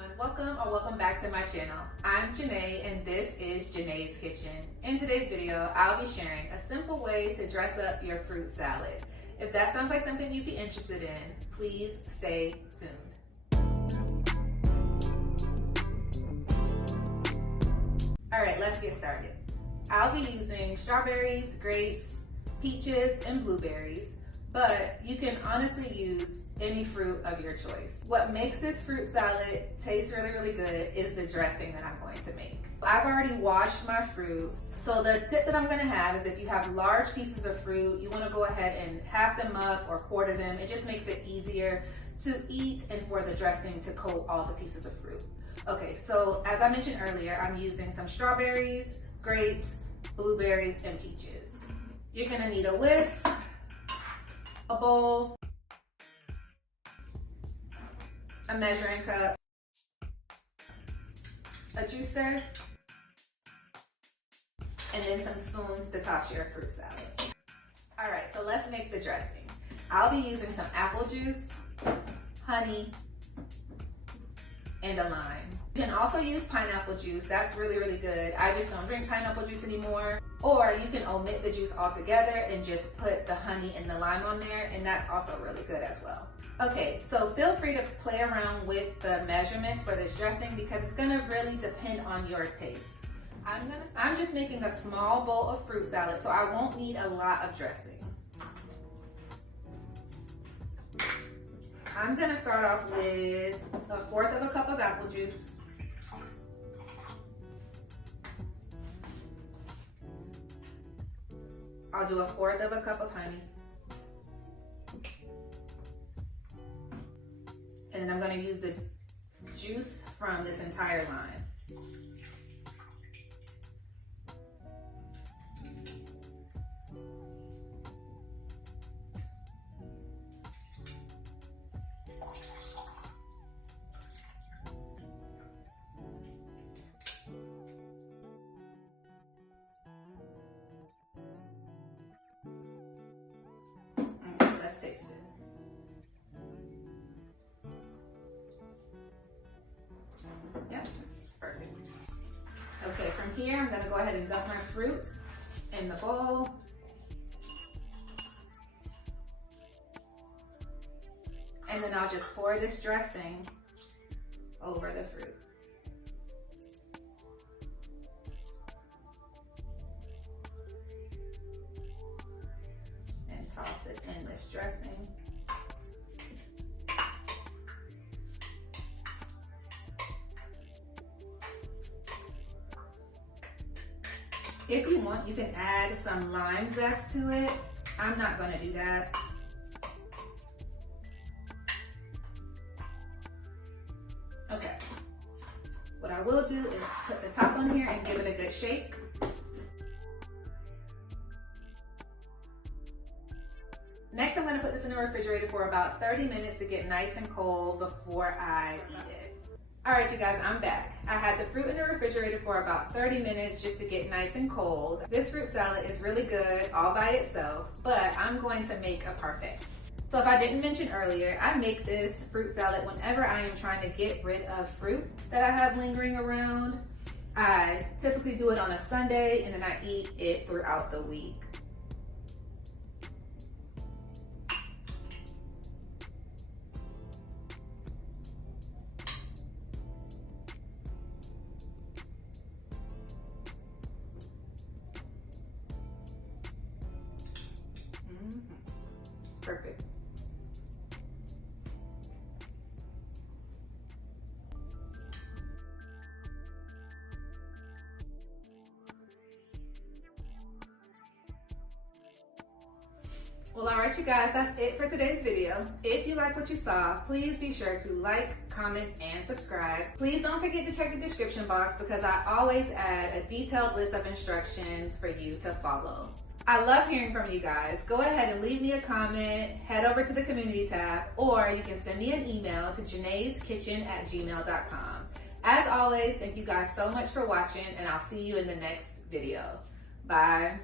Welcome back to my channel. I'm Janae and this is Janae's Kitchen. In today's video, I'll be sharing a simple way to dress up your fruit salad. If that sounds like something you'd be interested in, please stay tuned. All right, let's get started. I'll be using strawberries, grapes, peaches, and blueberries, but you can honestly use any fruit of your choice. What makes this fruit salad taste really good is the dressing that I'm going to make. I've already washed my fruit, so the tip that I'm gonna have is if you have large pieces of fruit, you wanna go ahead and half them up or quarter them. It just makes it easier to eat and for the dressing to coat all the pieces of fruit. Okay, so as I mentioned earlier, I'm using some strawberries, grapes, blueberries, and peaches. You're gonna need a whisk, a bowl, a measuring cup, a juicer, and then some spoons to toss your fruit salad. All right, so let's make the dressing. I'll be using some apple juice, honey, and a lime. You can also use pineapple juice. That's really good. I just don't drink pineapple juice anymore. Or you can omit the juice altogether and just put the honey and the lime on there, and that's also really good as well. Okay, so feel free to play around with the measurements for this dressing because it's gonna really depend on your taste. I'm just making a small bowl of fruit salad, so I won't need a lot of dressing. I'm gonna start off with 1/4 of a cup of apple juice. I'll do 1/4 of a cup of honey. And then I'm gonna use the juice from this entire lime. Okay, let's taste it. Yep, it's perfect. Okay, from here, I'm gonna go ahead and dump my fruit in the bowl. And then I'll just pour this dressing over the fruit. And toss it in this dressing. If you want, you can add some lime zest to it. I'm not gonna do that. Okay. What I will do is put the top on here and give it a good shake. Next, I'm gonna put this in the refrigerator for about 30 minutes to get nice and cold before I eat it. All right, you guys, I'm back. I had the fruit in the refrigerator for about 30 minutes just to get nice and cold. This fruit salad is really good all by itself, but I'm going to make a parfait. So if I didn't mention earlier, I make this fruit salad whenever I am trying to get rid of fruit that I have lingering around. I typically do it on a Sunday and then I eat it throughout the week. It's perfect. Well, all right, you guys, that's it for today's video. If you like what you saw, please be sure to like, comment, and subscribe. Please don't forget to check the description box because I always add a detailed list of instructions for you to follow. I love hearing from you guys. Go ahead and leave me a comment, head over to the community tab, or you can send me an email to janaiskitchen@gmail.com. As always, thank you guys so much for watching, and I'll see you in the next video. Bye.